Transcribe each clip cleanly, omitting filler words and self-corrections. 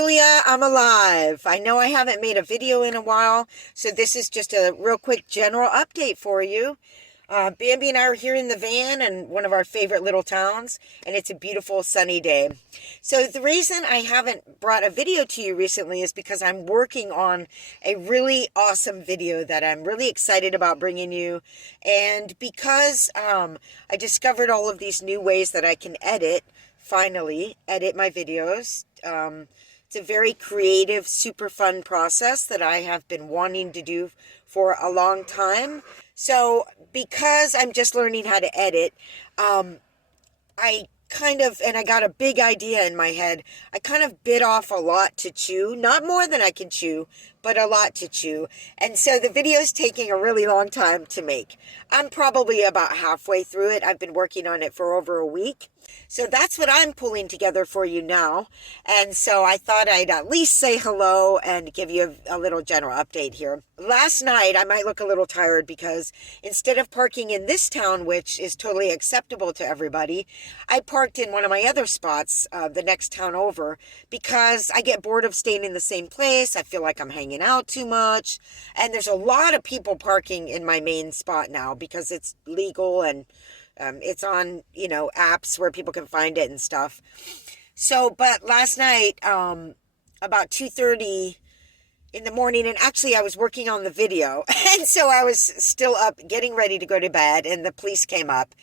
Julia, I'm alive. I know I haven't made a video in a while, so this is just a real quick general update for you. Bambi and I are here in the van in one of our favorite little towns, and it's a beautiful sunny day. So the reason I haven't brought a video to you recently is because I'm working on a really awesome video that I'm really excited about bringing you, and because I discovered all of these new ways that I can finally edit my videos. It's a very creative, super fun process that I have been wanting to do for a long time. So because I'm just learning how to edit, I got a big idea in my head. I kind of bit off a lot to chew, not more than I can chew, but a lot to chew. And so the video is taking a really long time to make. I'm probably about halfway through it. I've been working on it for over a week. So that's what I'm pulling together for you now. And so I thought I'd at least say hello and give you a little general update here. Last night, I might look a little tired because instead of parking in this town, which is totally acceptable to everybody, I parked in one of my other spots, the next town over, because I get bored of staying in the same place. I feel like I'm hanging out too much. And there's a lot of people parking in my main spot now because it's legal and it's on, apps where people can find it and stuff. So, but last night, about 2:30 in the morning, and actually I was working on the video, and so I was still up getting ready to go to bed, and the police came up.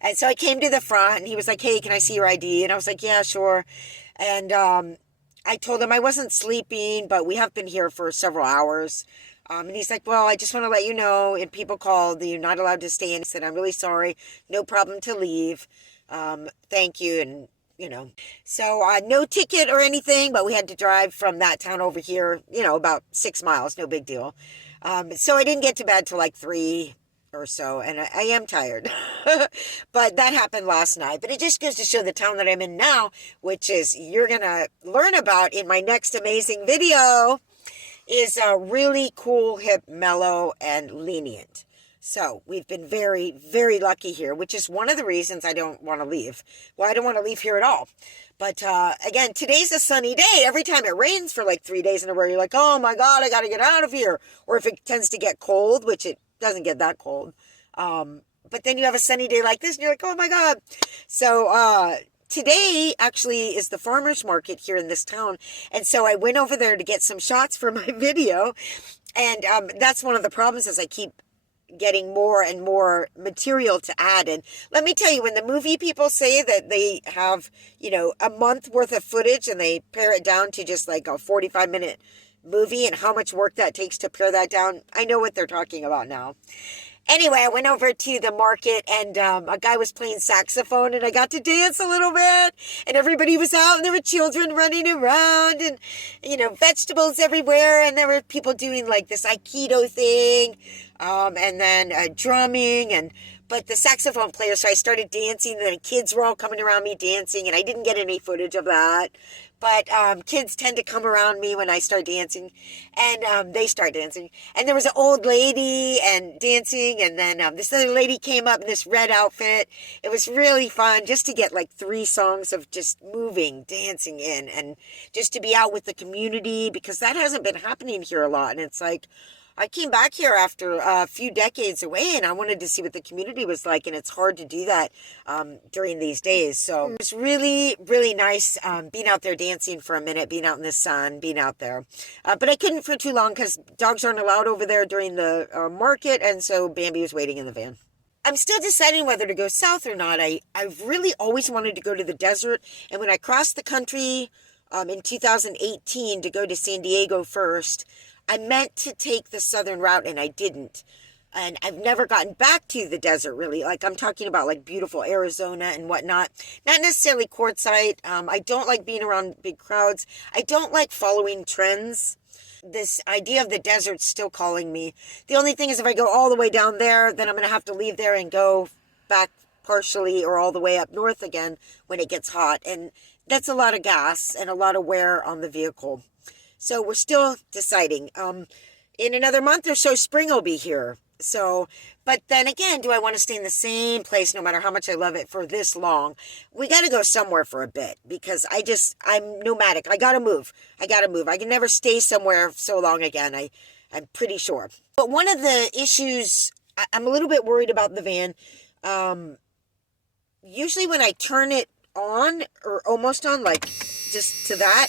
And so I came to the front, and he was like, "Hey, can I see your ID?" And I was like, "Yeah, sure." And I told him I wasn't sleeping, but we have been here for several hours. And he's like, "Well, I just want to let you know, if people called, you're not allowed to stay in." He said, "I'm really sorry. No problem to leave. Thank you." And, so no ticket or anything, but we had to drive from that town over here, about 6 miles. No big deal. So I didn't get to bed till like 3 or so, and I am tired. But that happened last night. But it just goes to show the town that I'm in now, which is you're going to learn about in my next amazing video, is really cool, hip, mellow, and lenient. So we've been very, very lucky here, which is one of the reasons I don't want to leave. Well, I don't want to leave here at all. But again, today's a sunny day. Every time it rains for like 3 days in a row, you're like, "Oh my God, I got to get out of here." Or if it tends to get cold, which it doesn't get that cold. But then you have a sunny day like this and you're like, "Oh my God." So today actually is the farmer's market here in this town. And so I went over there to get some shots for my video. And that's one of the problems is I keep getting more and more material to add. And let me tell you, when the movie people say that they have, a month worth of footage and they pare it down to just like a 45-minute movie and how much work that takes to pare that down, I know what they're talking about now. Anyway, I went over to the market and a guy was playing saxophone and I got to dance a little bit and everybody was out and there were children running around and, vegetables everywhere. And there were people doing like this Aikido thing and then drumming but the saxophone player, so I started dancing and the kids were all coming around me dancing and I didn't get any footage of that. But kids tend to come around me when I start dancing, and they start dancing. And there was an old lady and dancing, and then this other lady came up in this red outfit. It was really fun just to get like 3 songs of just moving, dancing in, and just to be out with the community, because that hasn't been happening here a lot. And it's like, I came back here after a few decades away and I wanted to see what the community was like, and it's hard to do that during these days. So it was really, really nice being out there dancing for a minute, being out in the sun, being out there. But I couldn't for too long because dogs aren't allowed over there during the market, and so Bambi was waiting in the van. I'm still deciding whether to go south or not. I've really always wanted to go to the desert, and when I crossed the country in 2018 to go to San Diego first, I meant to take the southern route and I didn't. And I've never gotten back to the desert really. Like I'm talking about like beautiful Arizona and whatnot. Not necessarily quartzite. I don't like being around big crowds. I don't like following trends. This idea of the desert's still calling me. The only thing is if I go all the way down there, then I'm going to have to leave there and go back partially or all the way up north again when it gets hot. And that's a lot of gas and a lot of wear on the vehicle. So we're still deciding. In another month or so, spring will be here. So, but then again, do I want to stay in the same place no matter how much I love it for this long? We got to go somewhere for a bit because I'm nomadic. I got to move. I can never stay somewhere so long again. I'm pretty sure. But one of the issues, I'm a little bit worried about the van. Usually when I turn it on or almost on, like just to that,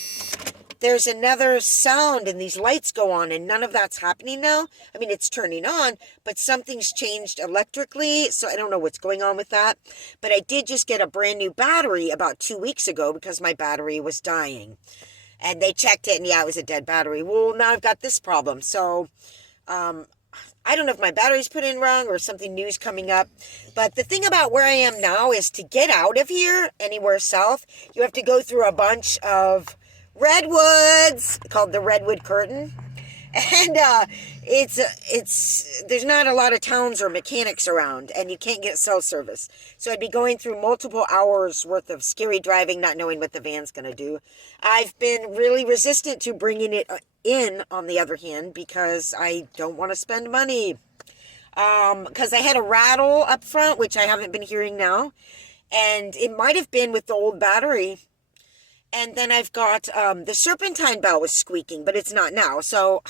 there's another sound and these lights go on and none of that's happening now. I mean, it's turning on, but something's changed electrically. So I don't know what's going on with that. But I did just get a brand new battery about 2 weeks ago because my battery was dying. And they checked it and yeah, it was a dead battery. Well, now I've got this problem. So, I don't know if my battery's put in wrong or something new's coming up. But the thing about where I am now is to get out of here anywhere south, you have to go through a bunch of redwoods called the redwood curtain, and there's not a lot of towns or mechanics around, and you can't get cell service. So I'd be going through multiple hours worth of scary driving, not knowing what the van's going to do. I've been really resistant to bringing it in, on the other hand, because I don't want to spend money. Because I had a rattle up front, which I haven't been hearing now, and it might have been with the old battery. And then I've got the serpentine bell was squeaking, but it's not now. So,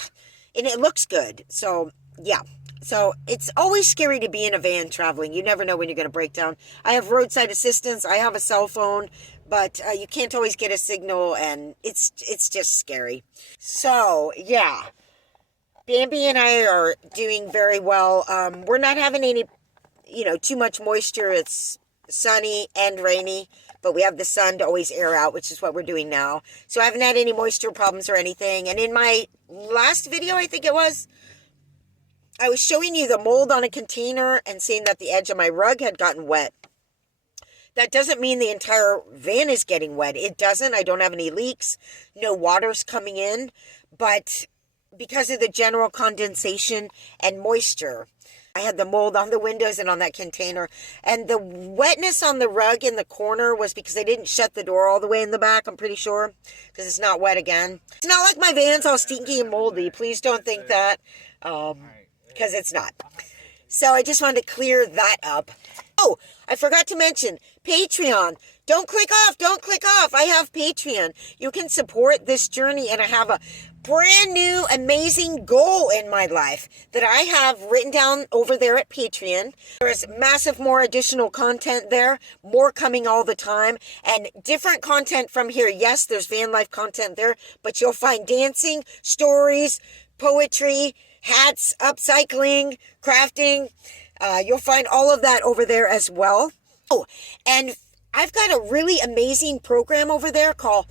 and it looks good. So, yeah. So, it's always scary to be in a van traveling. You never know when you're going to break down. I have roadside assistance. I have a cell phone, but you can't always get a signal, and it's just scary. So, yeah. Bambi and I are doing very well. We're not having any, too much moisture. It's sunny and rainy. But we have the sun to always air out, which is what we're doing now. So I haven't had any moisture problems or anything. And in my last video, I think it was, I was showing you the mold on a container and seeing that the edge of my rug had gotten wet. That doesn't mean the entire van is getting wet. It doesn't. I don't have any leaks. No water's coming in. But because of the general condensation and moisture, I had the mold on the windows and on that container. And the wetness on the rug in the corner was because I didn't shut the door all the way in the back, I'm pretty sure. Because it's not wet again. It's not like my van's all stinky and moldy. Please don't think that. Because it's not. So I just wanted to clear that up. Oh, I forgot to mention Patreon. Don't click off. Don't click off. I have Patreon. You can support this journey, and I have a brand new amazing goal in my life that I have written down over there at Patreon. There is massive more additional content there, more coming all the time, and different content from here. Yes, there's van life content there, but you'll find dancing, stories, poetry, hats, upcycling, crafting. You'll find all of that over there as well. Oh, and I've got a really amazing program over there called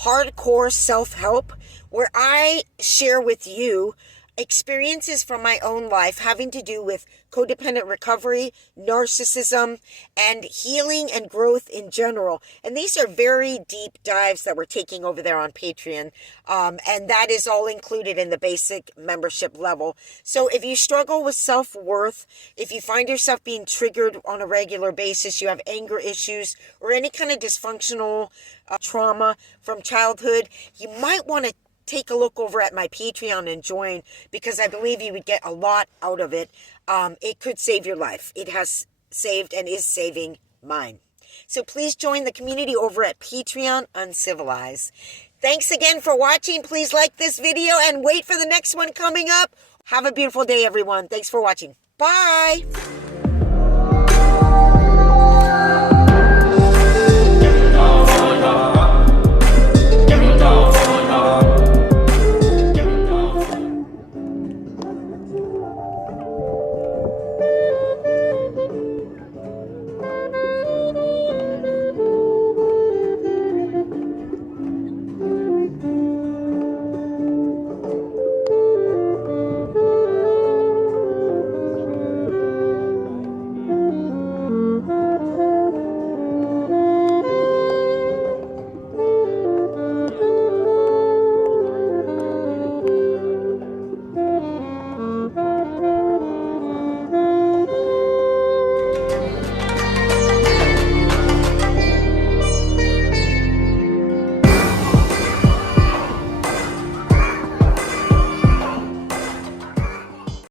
Hardcore Self-Help, where I share with you experiences from my own life having to do with codependent recovery, narcissism, and healing and growth in general. And these are very deep dives that we're taking over there on Patreon. And that is all included in the basic membership level. So if you struggle with self-worth, if you find yourself being triggered on a regular basis, you have anger issues, or any kind of dysfunctional trauma from childhood, you might want to take a look over at my Patreon and join, because I believe you would get a lot out of it. It could save your life. It has saved and is saving mine. So please join the community over at Patreon Uncivilized. Thanks again for watching. Please like this video and wait for the next one coming up. Have a beautiful day, everyone. Thanks for watching. Bye.